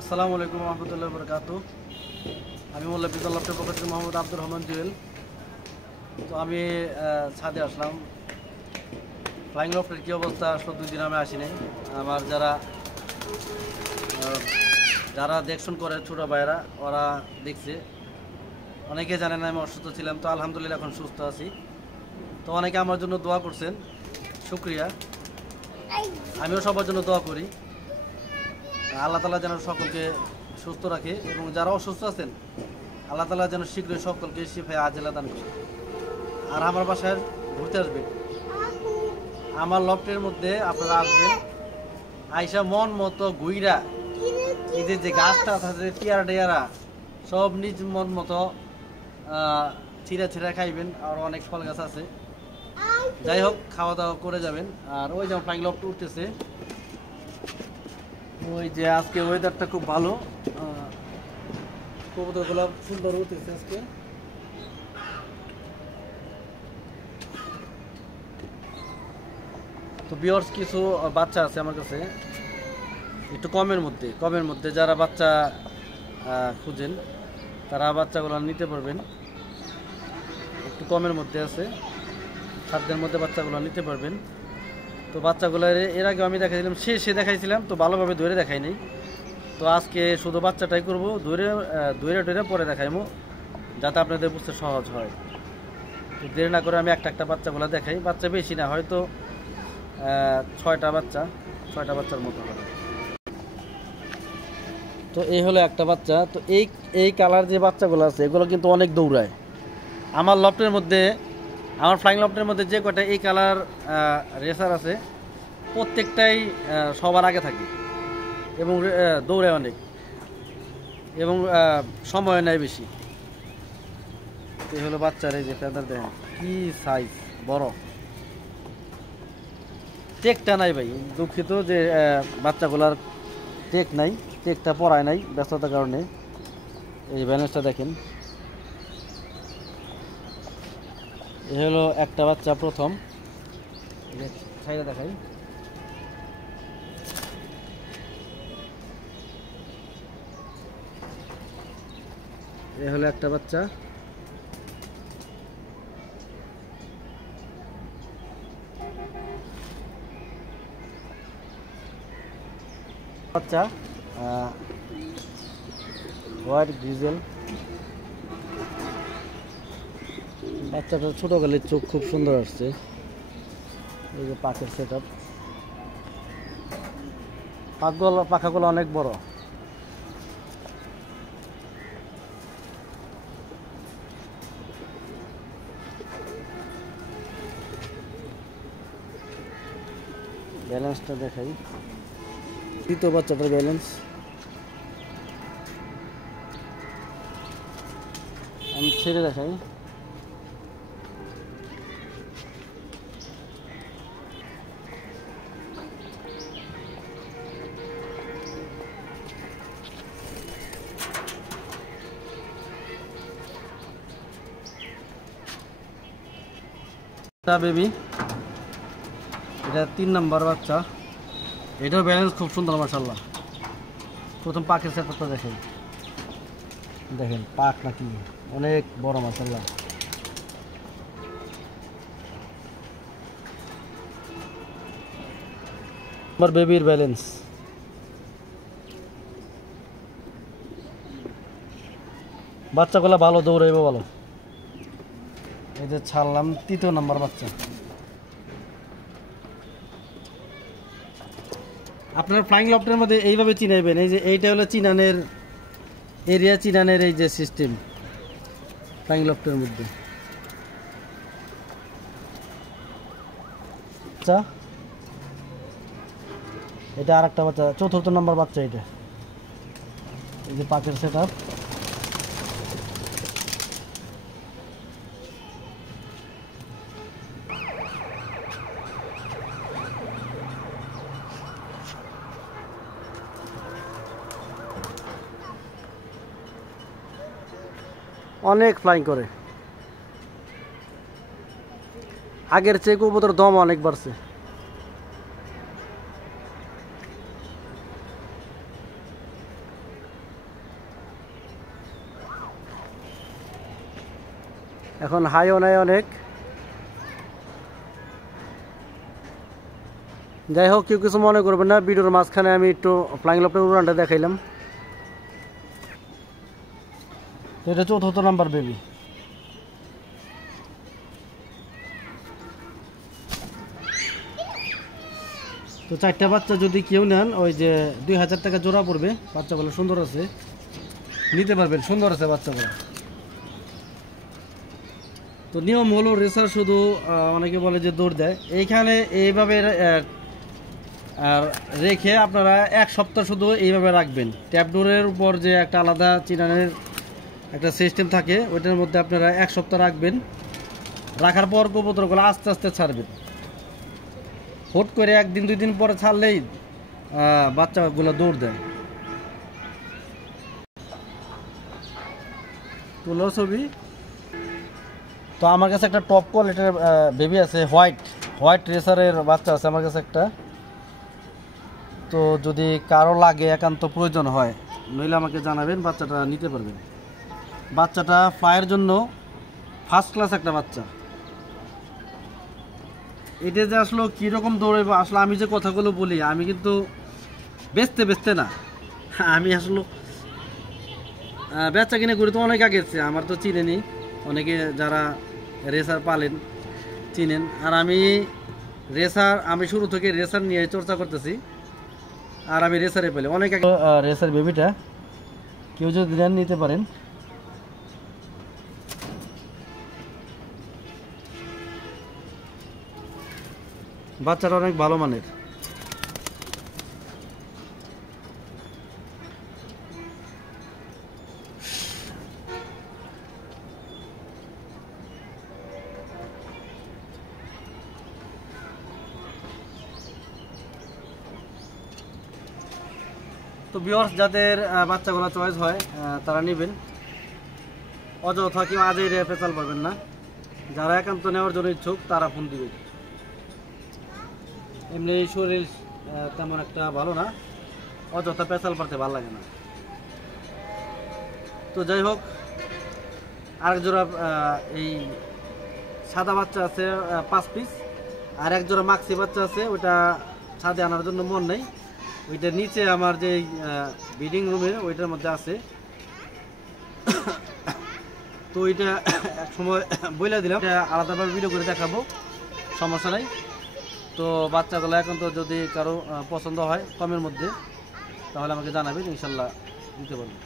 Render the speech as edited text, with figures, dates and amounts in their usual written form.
আসসালামু আলাইকুম রহমতুল্লাহ বরকাত। আমি মোল্লা বিদ্যাল লফটের পক্ষ থেকে মোহাম্মদ আব্দুর রহমান জুয়েল। তো আমি ছাদে আসলাম। ফ্লাইং লফটের কী অবস্থা, আসলে 2 দিন আমি আসি নাই। আমার যারা দেখশন করে ছোটো ভাইয়েরা, ওরা দেখছে। অনেকে জানে না আমি অসুস্থ ছিলাম, তো আলহামদুলিল্লাহ এখন সুস্থ আছি। তো অনেকে আমার জন্য দোয়া করছেন, শুক্রিয়া। আমিও সবার জন্য দোয়া করি, আল্লাহ তাআলা যেন সকলকে সুস্থ রাখে, এবং যারা অসুস্থ আছেন আল্লাহ তাআলা যেন শীঘ্রই সকলকে শিফায়ে আজেলা দান করে। আর আমার বাসায় ঘুরতে আসবেন, আমার লফটের মধ্যে আপনারা আসবেন, আইসা মন মতো গুইরা এদের যে গাছটা আছে টিয়ারা টিয়ারা সব নিজ মন মতো ছিঁড়া ছিঁড়া খাইবেন। আর অনেক ফল গাছ আছে, যাই হোক খাওয়া দাওয়া করে যাবেন। আর ওই যেমন ফ্লাইং লফট উঠতেছে, ওই যে আজকে ওয়েদারটা খুব ভালো, কবুতরগুলো সুন্দর উঠতেছে আজকে। তো ভিউয়ার্স, কিছু বাচ্চা আছে আমার কাছে একটু কমের মধ্যে যারা বাচ্চা খুঁজেন তারা বাচ্চাগুলো নিতে পারবেন। একটু কমের মধ্যে আছে, খাদ্যের মধ্যে বাচ্চাগুলো নিতে পারবেন। তো বাচ্চাগুলো এর আগে আমি দেখাইছিলাম, শেষে দেখাইছিলাম, তো ভালোভাবে ধরে দেখাই নাই। তো আজকে শুধু বাচ্চাটাই করবো, ধরে পরে দেখাইমো, যাতে আপনাদের বুঝতে সহজ হয়। তো দেরি না করে আমি একটা বাচ্চাগুলো দেখাই। বাচ্চা বেশি না, হয়তো 6টা বাচ্চার মতো হবে। তো এই হলো একটা বাচ্চা। তো এই কালার যে বাচ্চাগুলো আছে এগুলো কিন্তু অনেক দৌড়ায়। আমার লফটের মধ্যে, আমার ফ্লাইং লফটের মধ্যে যে কয়টা এই কালার রেসার আছে প্রত্যেকটাই সবার আগে থাকে, এবং দৌড়ায় অনেক, এবং সময় নেয় বেশি। এই হলো বাচ্চার এই যে ফেদার, দেখেন কি সাইজ বড়। টেকটা নাই ভাই, দুঃখিত যে বাচ্চাগুলার টেক নাই, টেকটা পড়ায় নাই ব্যস্ততার কারণে। এই ব্যালেন্সটা দেখেন। এই হলো একটা বাচ্চা প্রথম, সাইডে দেখাই। এই হলো একটা বাচ্চা। হোয়াইট গ্রিজেল বাচ্চাটা, ছোটকালের চোখ খুব সুন্দর আসছে। এই যে পাখের সেট আপ, পাখাগুলো অনেক বড়। ব্যালেন্সটা দেখাই, দ্বিতীয় বাচ্চাটার ব্যালেন্স আমি ছেড়ে দেখাই। বেবি, এটা 3 নম্বর বাচ্চা। এটাও ব্যালেন্স খুব সুন্দর মাশাআল্লাহ। প্রথম পাখের সেটআপটা দেখেন পাখ নাকি অনেক বড় মাশাআল্লাহ। আমার বেবির ব্যালেন্স, বাচ্চাগুলো ভালো দৌড়াইবে ভালো। এই যে ছাড়লাম 3য় নম্বর বাচ্চা। আপনার ফ্লাইং লফটের মধ্যে এইভাবে চিনাইবেন, এই যে এইটা হলো চিনানের এরিয়া, চিনানের এই যে সিস্টেম ফ্লাইং লফটের মধ্যে। আচ্ছা, এটা আর একটা বাচ্চা, 4র্থ নম্বর বাচ্চা। এটা এই যে পাখের সেট আপ। অনেক ফ্লাইং করে, আগের চেয়ে কবুতর দম অনেক বাড়ছে। এখন হাইও নাই অনেক। যাই হোক, কেউ কিছু মনে করবেন না, ভিডিওর মাঝখানে আমি একটু ফ্লাইং লফটের উড়ানটা দেখাইলাম। তো এটা 4th নাম্বার বেবি। তো 4টা বাচ্চা যদি কেউ নেন, ওই যে 2000 টাকা জোড়া পড়বে। বাচ্চাগুলো সুন্দর আছে, নিতে পারবেন, সুন্দর আছে বাচ্চাগুলো। তো নিয়ম হলো রেসার শুধু অনেকে বলে যে দৌড় দেয়, এইখানে এইভাবে আর রেখে আপনারা 1 সপ্তাহ শুধু এইভাবে রাখবেন। ট্যাপডোরের উপর যে একটা আলাদা চিনানের একটা সিস্টেম থাকে, ওইটার মধ্যে আপনারা 1 সপ্তাহ রাখবেন। রাখার পর কবুতরগুলো আস্তে আস্তে ছাড়বেন। হুট করে 1 দিন 2 দিন পরে ছাড়লেই বাচ্চাগুলো দৌড় দেয়। তুলো ছবি। তো আমার কাছে একটা টপ কোয়ালিটির বেবি আছে, হোয়াইট রেসারের বাচ্চা আছে আমার কাছে একটা। তো যদি কারো লাগে, একান্ত প্রয়োজন হয়, নইলে আমাকে জানাবেন, বাচ্চাটা নিতে পারবেন। বাচ্চাটা ফ্লাইয়ের জন্য ফার্স্ট ক্লাস একটা বাচ্চা। এটা যে আসলে কীরকম দৌড়াইব, আসলে আমি যে কথাগুলো বলি, আমি কিন্তু বেচতে না, আমি আসলে বেচা কিনে করি তো অনেক আগে। আমার তো চিনেনি, অনেকে যারা রেসার পালেন চিনেন। আর আমি শুরু থেকে রেসার নিয়ে চর্চা করতেছি, আর আমি রেসারে পেলে অনেক আগে। রেসার বেবিটা কেউ যদি নেন, নিতে পারেন। বাচ্চাটা অনেক ভালো মানের। তো ভিউয়ার্স, যাদের বাচ্চাগুলো চয়েস হয় তারা নেবেন, অযথা কেউ আজই পেঁচাল পাবেন না। যারা একান্ত নেওয়ার জন্য ইচ্ছুক তারা ফোন দিবেন। এমনি শরীর তেমন একটা ভালো না, অযথা পেঁচাল পারতে ভালো লাগে না। তো যাই হোক, আরেক জোড়া এই সাদা বাচ্চা আছে 5 পিস, আর এক জোড়া মাক্সি বাচ্চা আছে, ওইটা ছাদে আনার জন্য মন নেই। ওইটা নিচে আমার যে ব্রিডিং রুমে ওইটার মধ্যে আছে। তো ওইটা এক সময় বইলা দিলাম, আলাদাভাবে ভিডিও করে দেখাবো, সমস্যা নাই। তো বাচ্চাগুলো এখন তো যদি কারো পছন্দ হয় কমের মধ্যে, তাহলে আমাকে জানাবেন, ইনশাল্লাহ দিতে পারবো।